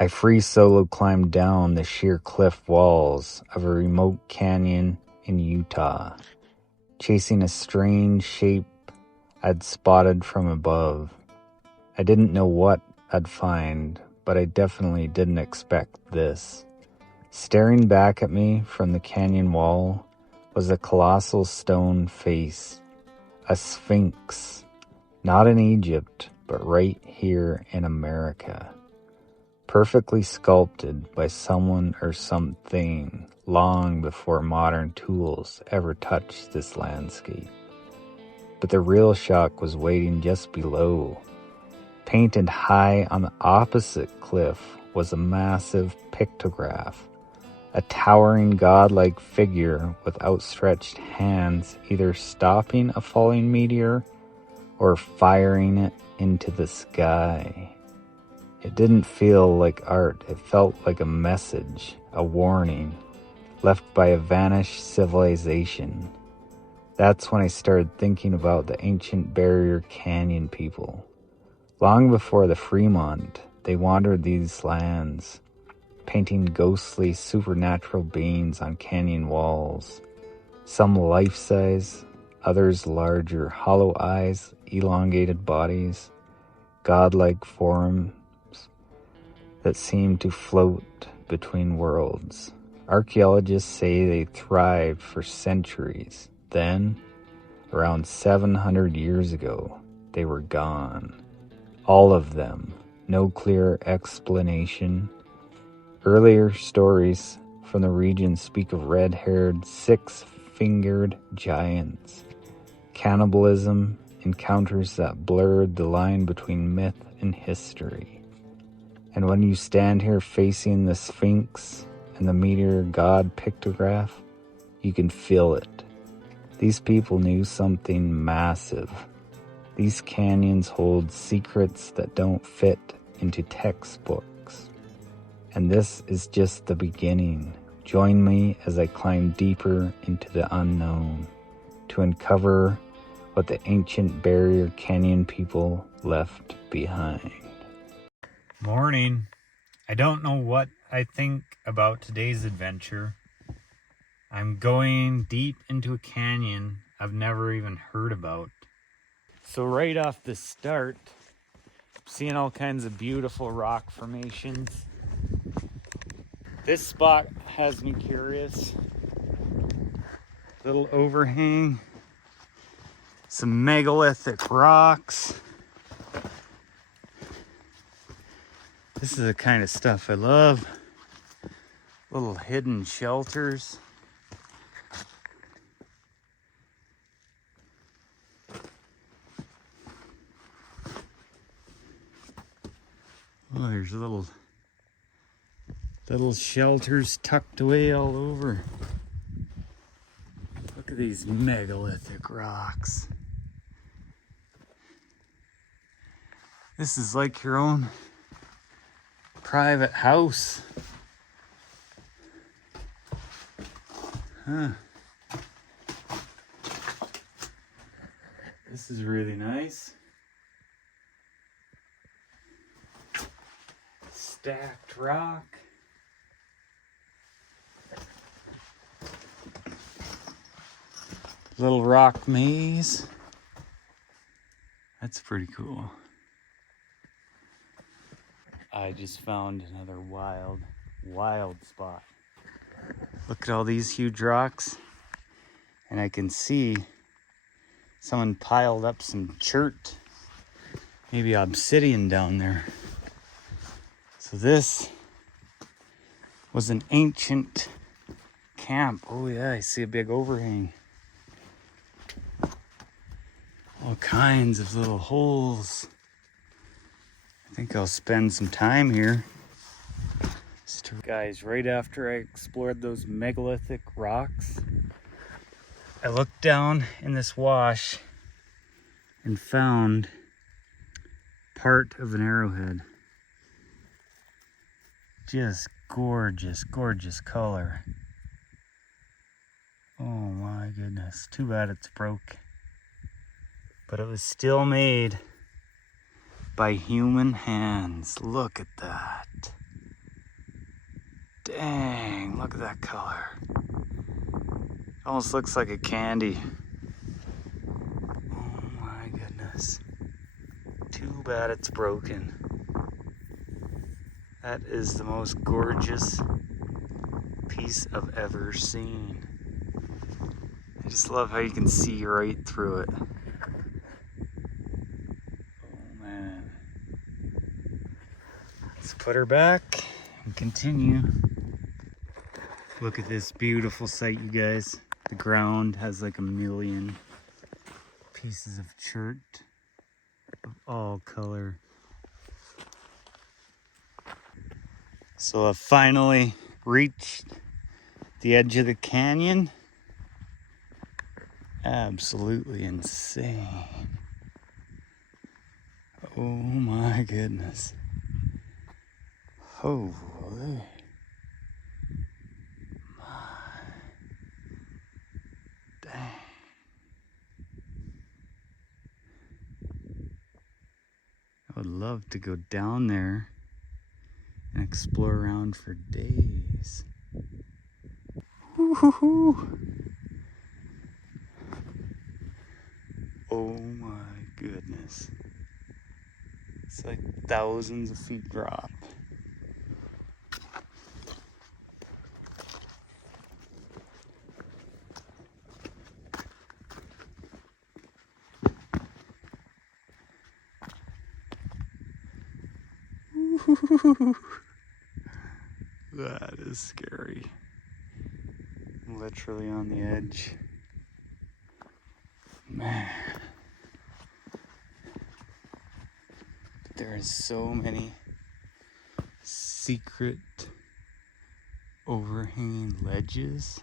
I free solo climbed down the sheer cliff walls of a remote canyon in Utah, chasing a strange shape I'd spotted from above. I didn't know what I'd find, but I definitely didn't expect this. Staring back at me from the canyon wall was a colossal stone face, a sphinx, not in Egypt, but right here in America. Perfectly sculpted by someone or something long before modern tools ever touched this landscape. But the real shock was waiting just below. Painted high on the opposite cliff was a massive pictograph, a towering godlike figure with outstretched hands either stopping a falling meteor or firing it into the sky. It didn't feel like art, it felt like a message, a warning, left by a vanished civilization. That's when I started thinking about the ancient Barrier Canyon people. Long before the Fremont, they wandered these lands, painting ghostly supernatural beings on canyon walls. Some life-size, others larger, hollow eyes, elongated bodies, godlike forms that seemed to float between worlds. Archaeologists say they thrived for centuries. Then, around 700 years ago, they were gone. All of them. No clear explanation. Earlier stories from the region speak of red-haired, six-fingered giants. Cannibalism, encounters that blurred the line between myth and history. And when you stand here facing the Sphinx and the Meteor God pictograph, you can feel it. These people knew something massive. These canyons hold secrets that don't fit into textbooks. And this is just the beginning. Join me as I climb deeper into the unknown to uncover what the ancient Barrier Canyon people left behind. Morning. I don't know what I think about today's adventure. I'm going deep into a canyon I've never even heard about. So right off the start, I'm seeing all kinds of beautiful rock formations. This spot has me curious. Little overhang, some megalithic rocks. This is the kind of stuff I love. Little hidden shelters. Oh, there's little shelters tucked away all over. Look at these megalithic rocks. This is like your own private house. Huh. This is really nice. Stacked rock. Little rock maze. That's pretty cool. I just found another wild spot. Look at all these huge rocks. And I can see someone piled up some chert, maybe obsidian down there. So this was an ancient camp. Oh yeah, I see a big overhang. All kinds of little holes. I think I'll spend some time here. Guys, right after I explored those megalithic rocks, I looked down in this wash and found part of an arrowhead. Just gorgeous, gorgeous color. Oh my goodness. Too bad it's broke. But it was still made by human hands. Look at that. Look at that color. Almost looks like a candy. Oh my goodness. Too bad it's broken. That is the most gorgeous piece I've ever seen. I just love how you can see right through it. Oh man. Let's put her back and continue. Look at this beautiful sight, you guys. The ground has like a million pieces of chert of all color. So I've finally reached the edge of the canyon. Absolutely insane. Oh my goodness. Holy. Dang. I would love to go down there and explore around for days. Woo-hoo-hoo. Oh my goodness. It's like thousands of feet drop. That is scary. I'm literally on the edge. Man. But there are so many secret overhanging ledges.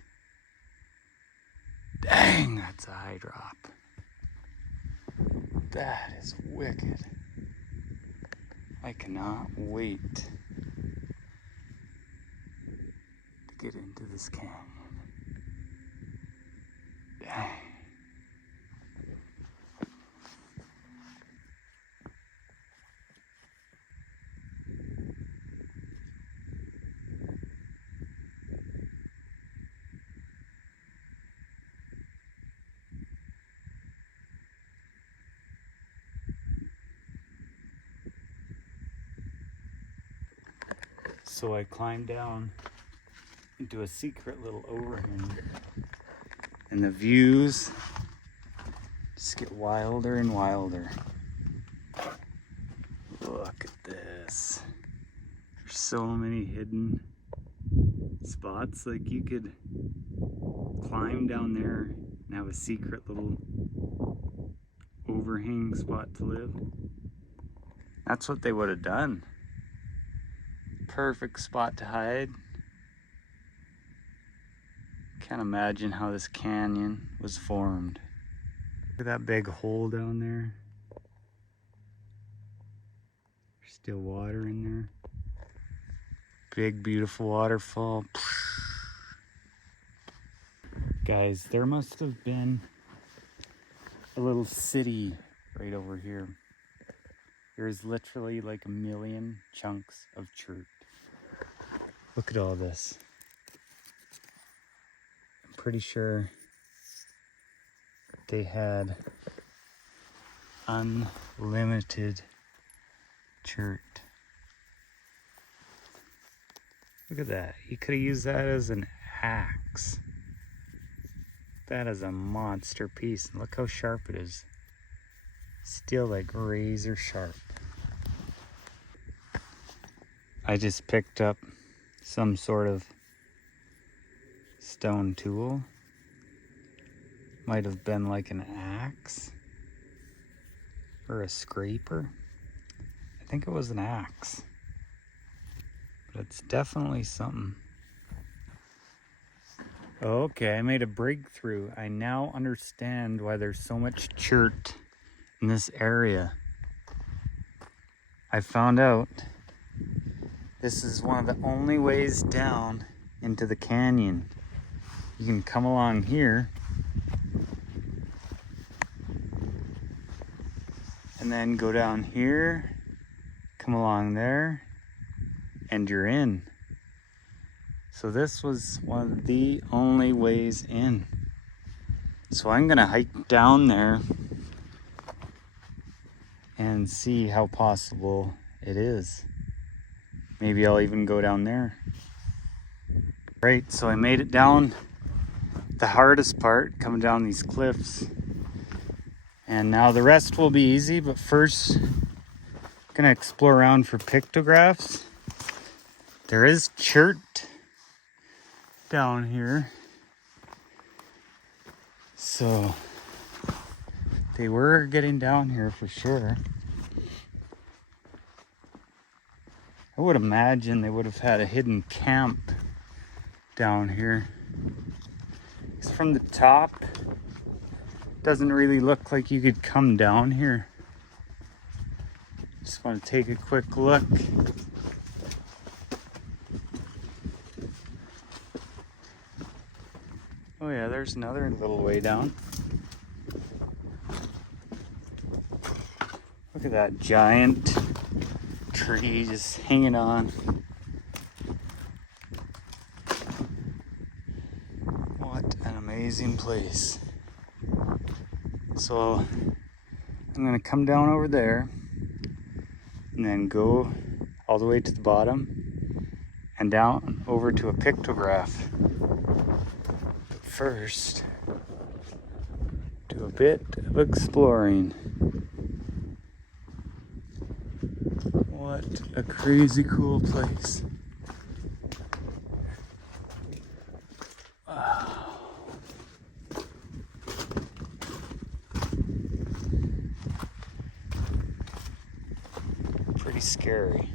Dang, that's a high drop. That is wicked. I cannot wait to get into this canyon. Dang. So I climbed down into a secret little overhang, and the views just get wilder and wilder. Look at this. There's so many hidden spots. Like you could climb down there and have a secret little overhang spot to live. That's what they would have done. Perfect spot to hide. Can't imagine how this canyon was formed. Look at that big hole down there. There's still water in there. Big beautiful waterfall. Guys, there must have been a little city right over here. There's literally like a million chunks of chert. Look at all this. I'm pretty sure they had unlimited chert. Look at that. You could have used that as an axe. That is a monster piece. And look how sharp it is. Still like razor sharp. I just picked up some sort of stone tool. Might have been like an axe or a scraper. I think it was an axe, but it's definitely something. Okay, I made a breakthrough. I now understand why there's so much chert in this area. I found out this is one of the only ways down into the canyon. You can come along here and then go down here, come along there, and you're in. So this was one of the only ways in. So I'm gonna hike down there and see how possible it is. Maybe I'll even go down there. Right, so I made it down the hardest part, coming down these cliffs. And now the rest will be easy, but first, I'm gonna explore around for pictographs. There is chert down here. So they were getting down here for sure. I would imagine they would have had a hidden camp down here. It's from the top. Doesn't really look like you could come down here. Just want to take a quick look. Oh yeah, there's another little way down. Look at that giant tree just hanging on. What an amazing place. So I'm gonna come down over there and then go all the way to the bottom and down over to a pictograph. But first, do a bit of exploring. What a crazy cool place. Wow. Pretty scary.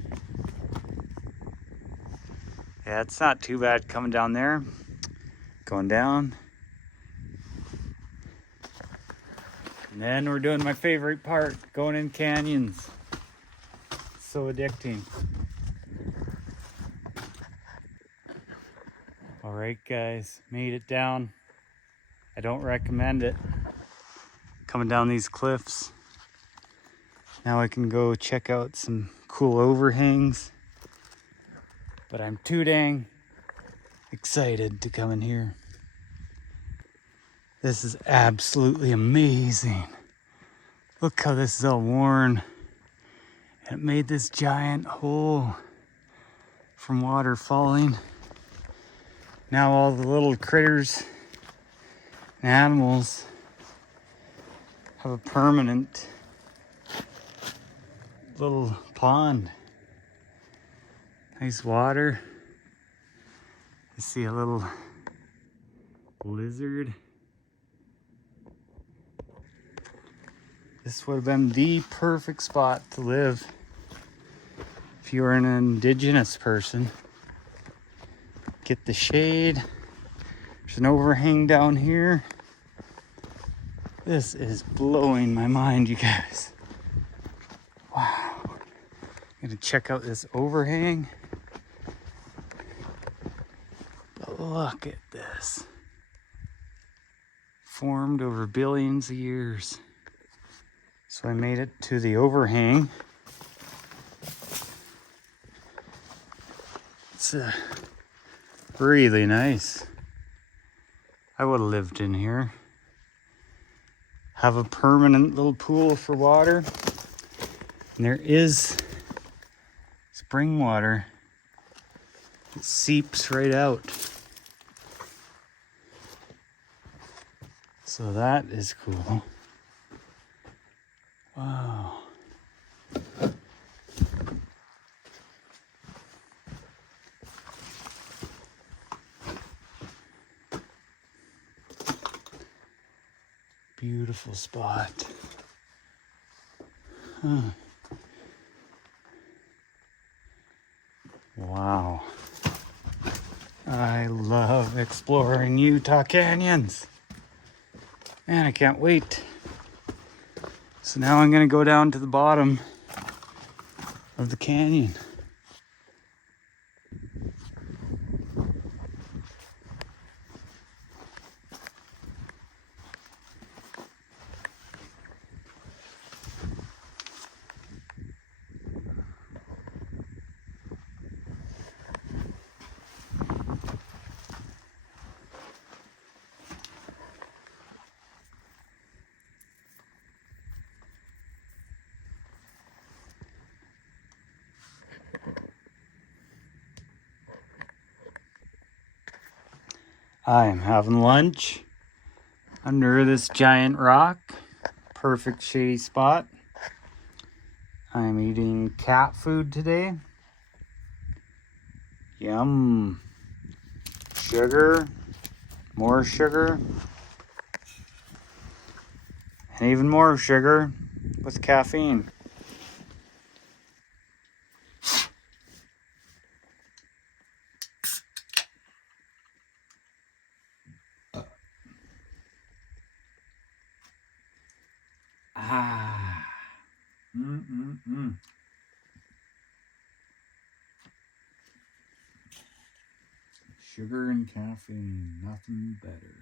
Yeah, it's not too bad coming down there. Going down. And then we're doing my favorite part, going in canyons. So addicting. All right, guys, made it down. I don't recommend it. Coming down these cliffs. Now I can go check out some cool overhangs. But I'm too dang excited to come in here. This is absolutely amazing. Look how this is all worn. And it made this giant hole from water falling. Now all the little critters and animals have a permanent little pond. Nice water. I see a little lizard. This would have been the perfect spot to live if you were an indigenous person. Get the shade. There's an overhang down here. This is blowing my mind, you guys. Wow. I'm gonna check out this overhang. But look at this. Formed over billions of years. So I made it to the overhang. It's really nice. I would have lived in here. Have a permanent little pool for water. And there is spring water. It seeps right out. So that is cool. Wow. Beautiful spot. Huh. Wow. I love exploring Utah canyons. Man, I can't wait. So now I'm gonna go down to the bottom of the canyon. I'm having lunch under this giant rock. Perfect shady spot. I'm eating cat food today. Yum. Sugar. More sugar. And even more sugar with caffeine. Ah. Sugar and caffeine, nothing better.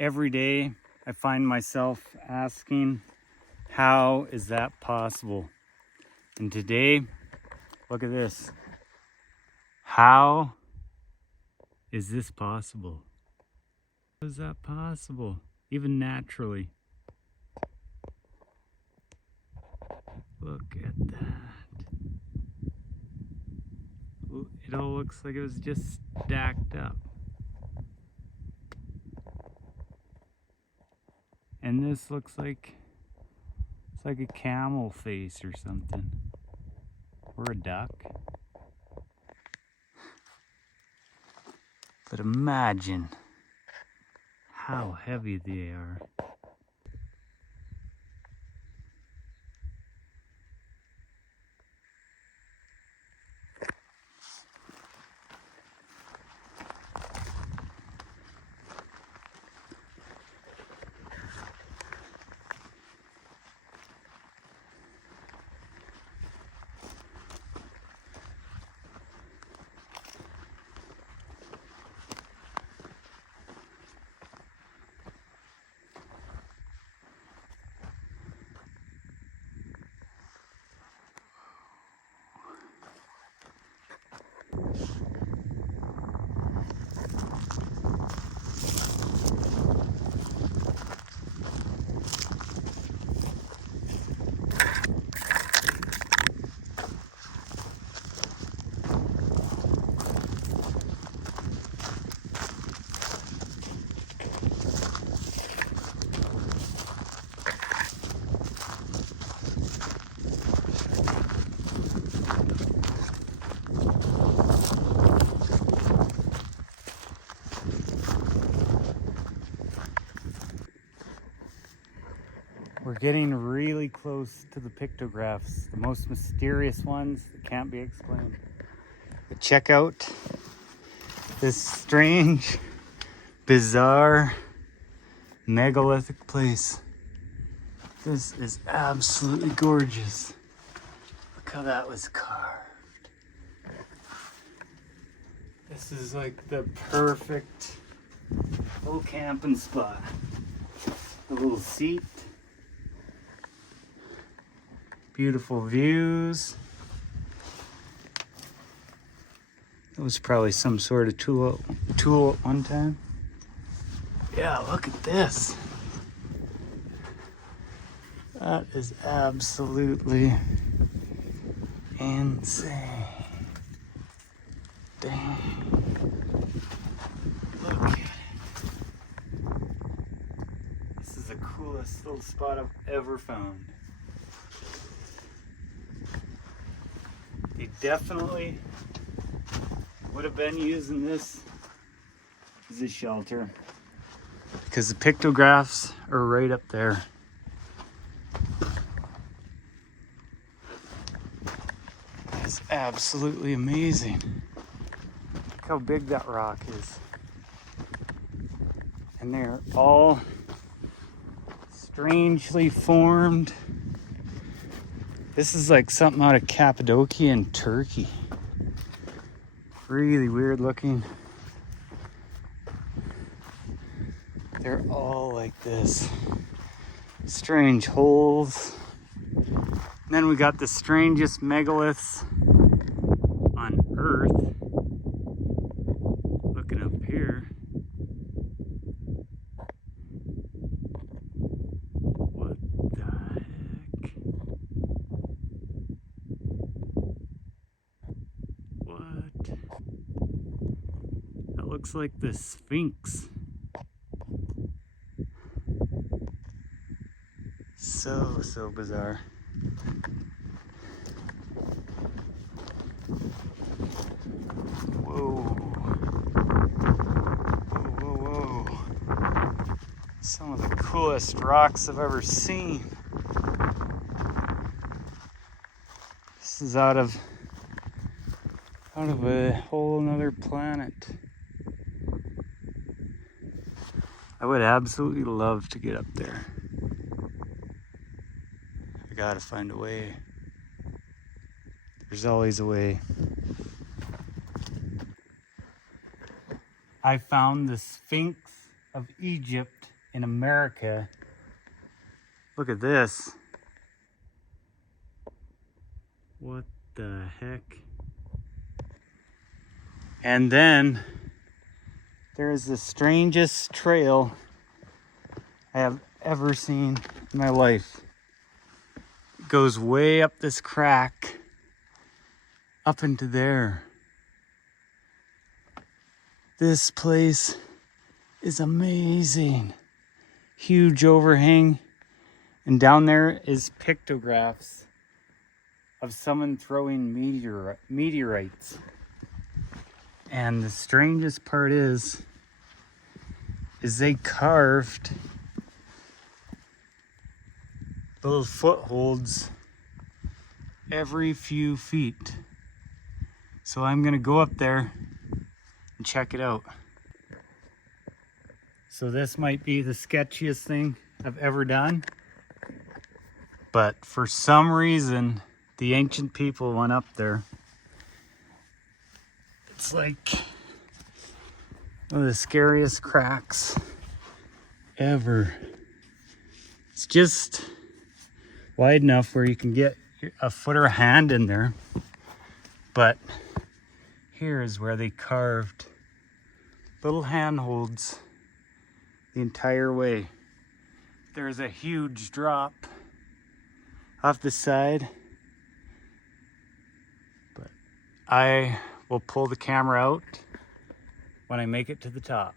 Every day I find myself asking, how is that possible? And today, look at this. How is this possible? How is that possible? Even naturally. Look at that. It all looks like it was just stacked up. And this looks like it's like a camel face or something. Or a duck. But imagine how heavy they are. We're getting really close to the pictographs, the most mysterious ones that can't be explained. But check out this strange, bizarre, megalithic place. This is absolutely gorgeous. Look how that was carved. This is like the perfect little camping spot. A little seat. Beautiful views. It was probably some sort of tool at one time. Yeah, look at this. That is absolutely insane. Dang. Look at it. This is the coolest little spot I've ever found. They definitely would have been using this as a shelter because the pictographs are right up there. It's absolutely amazing. Look how big that rock is. And they're all strangely formed. This is like something out of Cappadocia in Turkey. Really weird looking. They're all like this. Strange holes. And then we got the strangest megaliths on Earth. Looking up here. What the heck? What? looks like the Sphinx. So bizarre. Whoa. Whoa. Some of the coolest rocks I've ever seen. This is out of a whole nother planet. I would absolutely love to get up there. I gotta find a way. There's always a way. I found the Sphinx of Egypt in America. Look at this. What the heck? And then there's the strangest trail I have ever seen in my life. It goes way up this crack, up into there. This place is amazing. Huge overhang. And down there is pictographs of someone throwing meteorites. And the strangest part is they carved little footholds every few feet. So I'm gonna go up there and check it out. So this might be the sketchiest thing I've ever done, but for some reason the ancient people went up there. It's like one of the scariest cracks ever. It's just wide enough where you can get a foot or a hand in there, but here is where they carved little handholds the entire way. There's a huge drop off the side, but I will pull the camera out when I make it to the top.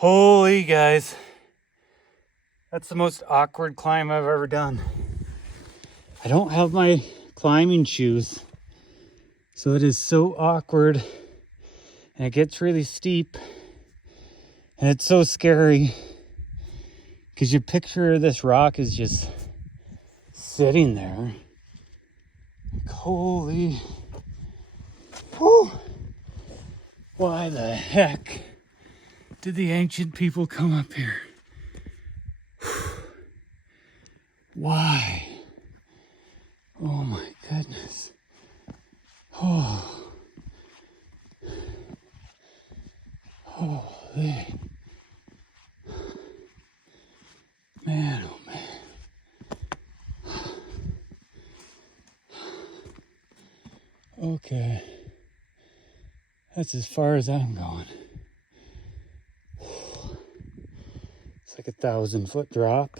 Holy guys, that's the most awkward climb I've ever done. I don't have my climbing shoes, so it is so awkward, and it gets really steep, and it's so scary because you picture this rock is just sitting there. Like, holy, whew, why the heck did the ancient people come up here? Why? Oh my goodness. Oh. Holy. Man, oh man. Okay. That's as far as I'm going. It's like 1,000-foot drop.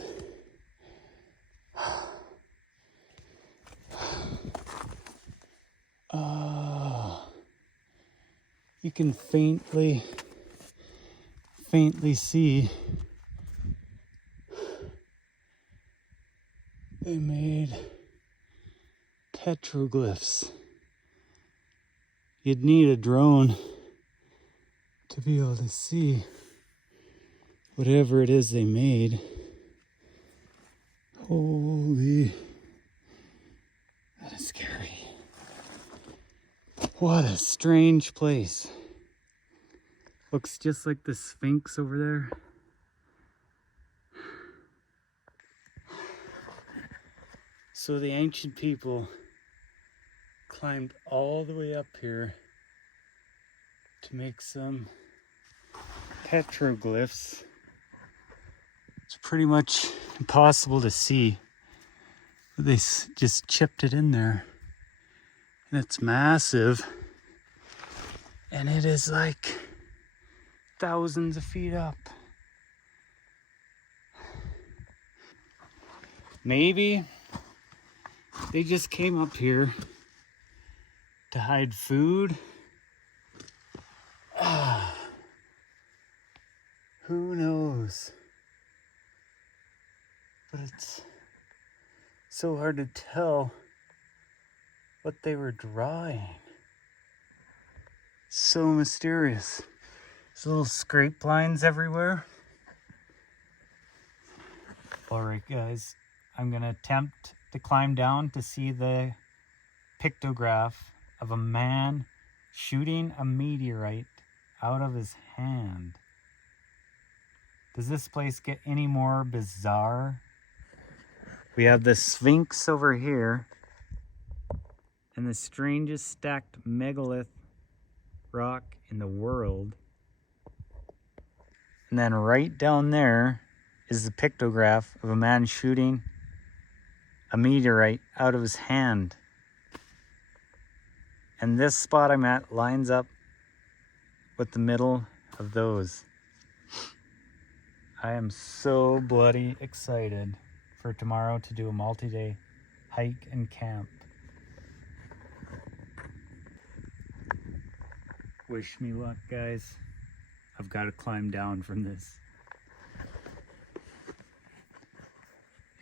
You can faintly see they made petroglyphs. You'd need a drone to be able to see whatever it is they made. Holy, that is scary. What a strange place. Looks just like the Sphinx over there. So the ancient people climbed all the way up here to make some petroglyphs It's pretty much impossible to see. They just chipped it in there. And it's massive. And it is like thousands of feet up. Maybe they just came up here to hide food. Who knows? But it's so hard to tell what they were drawing. So mysterious. There's little scrape lines everywhere. Alright guys, I'm gonna attempt to climb down to see the pictograph of a man shooting a meteorite out of his hand. Does this place get any more bizarre? We have the Sphinx over here and the strangest stacked megalith rock in the world. And then right down there is the pictograph of a man shooting a meteorite out of his hand. And this spot I'm at lines up with the middle of those. I am so bloody excited for tomorrow to do a multi-day hike and camp. Wish me luck, guys. I've got to climb down from this.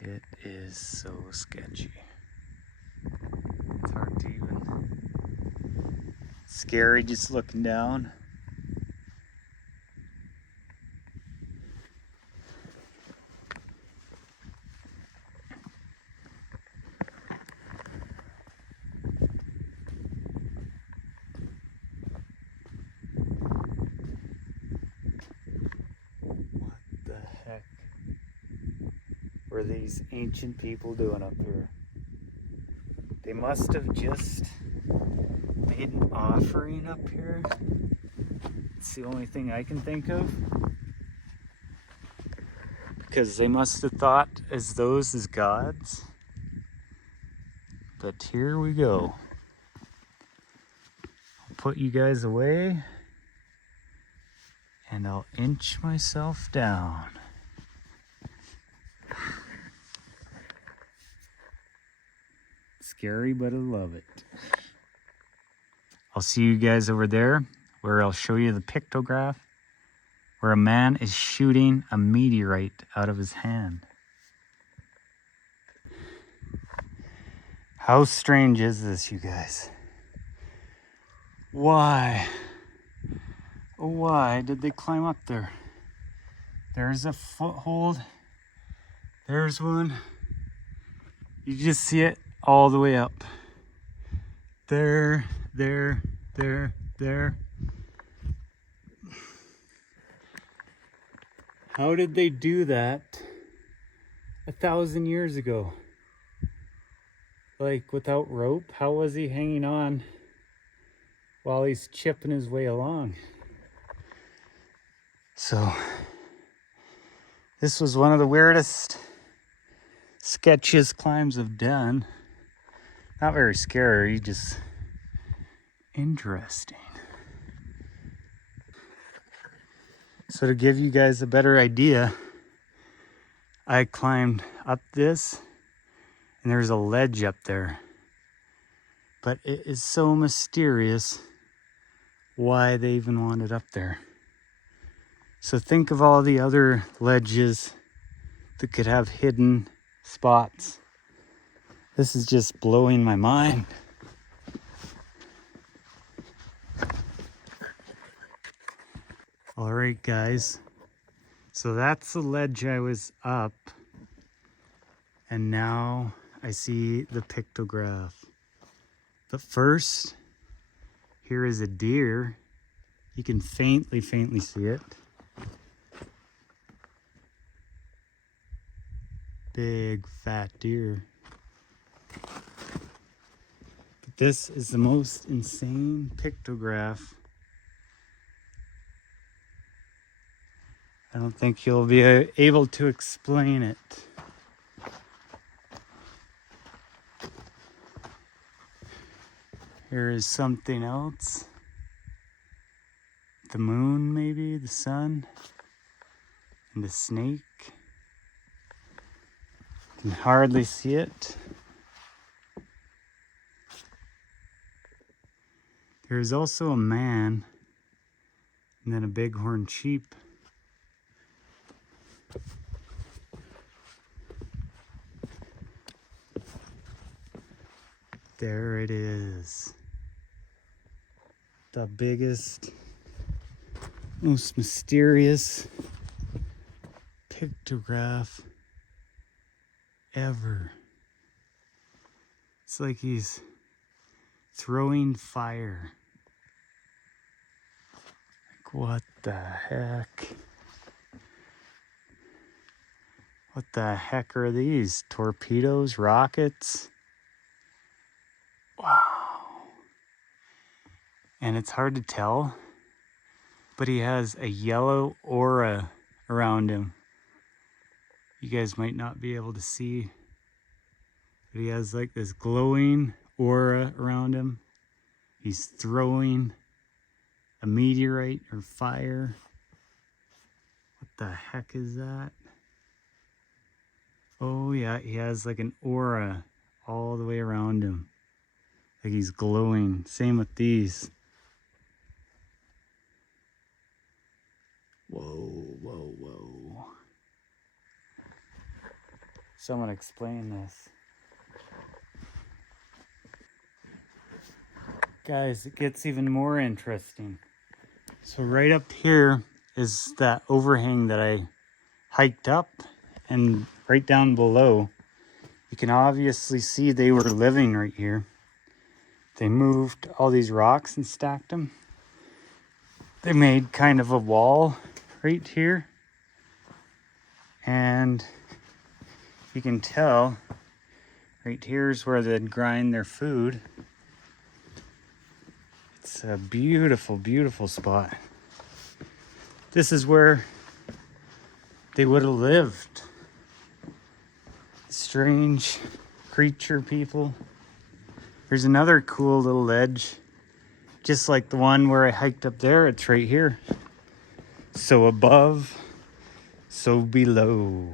It is so sketchy. It's hard to even... Scary just looking down. What are these ancient people doing up here? They must have just made an offering up here. It's the only thing I can think of. Because they must have thought as those as gods. But here we go. I'll put you guys away and I'll inch myself down. Scary, but I love it. I'll see you guys over there where I'll show you the pictograph where a man is shooting a meteorite out of his hand. How strange is this, you guys? Why? Why did they climb up there? There's a foothold. There's one. You just see it all the way up. There. How did they do that 1,000 years ago? Like without rope? How was he hanging on while he's chipping his way along? So, this was one of the weirdest, sketchiest climbs I've done. Not very scary, just interesting. So to give you guys a better idea, I climbed up this and there's a ledge up there. But it is so mysterious why they even wanted up there. So think of all the other ledges that could have hidden spots. This is just blowing my mind. All right, guys. So that's the ledge I was up. And now I see the pictograph. But first, here is a deer. You can faintly see it. Big, fat deer. But this is the most insane pictograph I don't think you'll be able to explain it. Here is something else. The moon, maybe, the sun, and a snake. You can hardly see it. There's also a man, and then a bighorn sheep. There it is. The biggest, most mysterious pictograph ever. It's like he's throwing fire. Like, what the heck? What the heck are these? Torpedoes? Rockets? Wow. And it's hard to tell, but he has a yellow aura around him. You guys might not be able to see, but he has like this glowing aura around him. He's throwing a meteorite or fire. What the heck is that? Oh yeah, he has like an aura all the way around him. Like he's glowing. Same with these. Whoa, whoa, whoa. Someone explain this. Guys, it gets even more interesting. So right up here is that overhang that I hiked up, and right down below, you can obviously see they were living right here. They moved all these rocks and stacked them. They made kind of a wall right here. And you can tell right here's where they'd grind their food. It's a beautiful, beautiful spot. This is where they would have lived. Strange creature people. There's another cool little ledge, just like the one where I hiked up there. It's right here. So above, so below.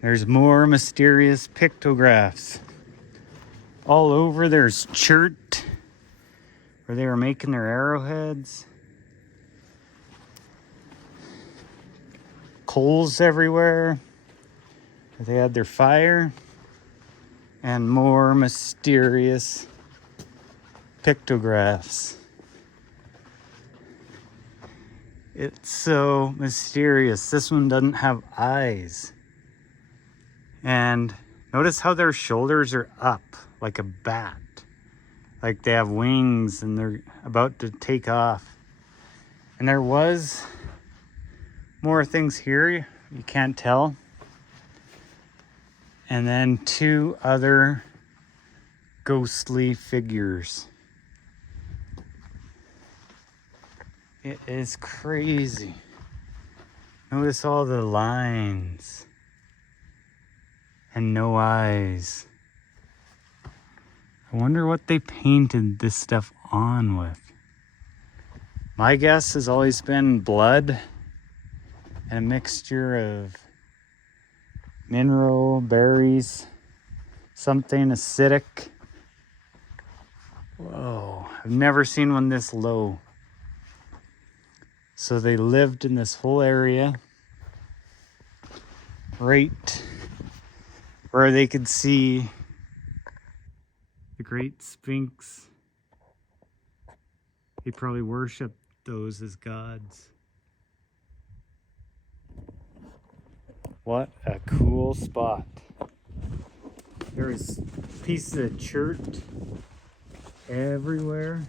There's more mysterious pictographs. All over there's chert, where they were making their arrowheads. Coals everywhere, where they had their fire. And more mysterious pictographs. It's so mysterious. This one doesn't have eyes. And notice how their shoulders are up like a bat. Like they have wings and they're about to take off. And there was more things here. You can't tell. And then two other ghostly figures. It is crazy. Notice all the lines and no eyes. I wonder what they painted this stuff on with. My guess has always been blood and a mixture of mineral, berries, something acidic. Whoa, I've never seen one this low. So they lived in this whole area, right where they could see the great Sphinx. They probably worshiped those as gods. What a cool spot. There is pieces of chert everywhere.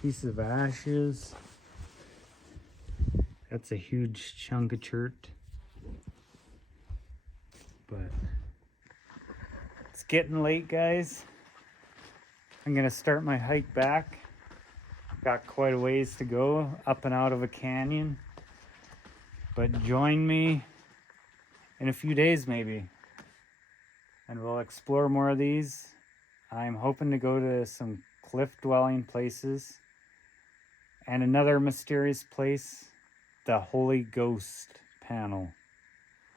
Pieces of ashes. That's a huge chunk of chert. But it's getting late, guys. I'm gonna start my hike back. Got quite a ways to go up and out of a canyon. But join me in a few days maybe, and we'll explore more of these. I'm hoping to go to some cliff dwelling places and another mysterious place, the Holy Ghost panel.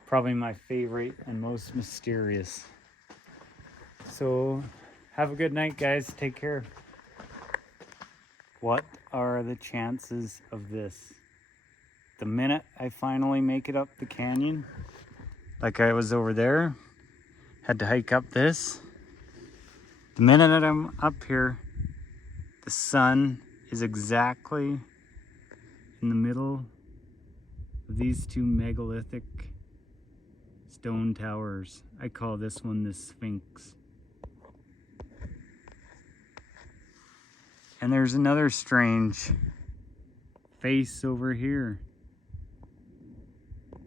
Probably my favorite and most mysterious. So have a good night, guys. Take care. What are the chances of this? The minute I finally make it up the canyon, like I was over there, had to hike up this. The minute that I'm up here, the sun is exactly in the middle of these two megalithic stone towers. I call this one the Sphinx. And there's another strange face over here.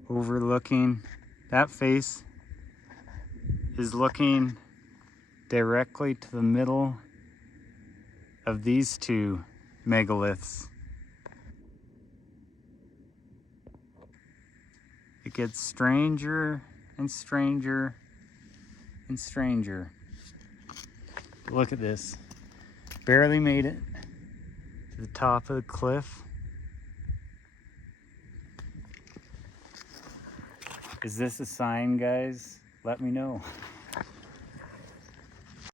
Overlooking, that face is looking directly to the middle of these two megaliths. It gets stranger and stranger and stranger. Look at this. Barely made it to the top of the cliff. Is this a sign, guys? Let me know.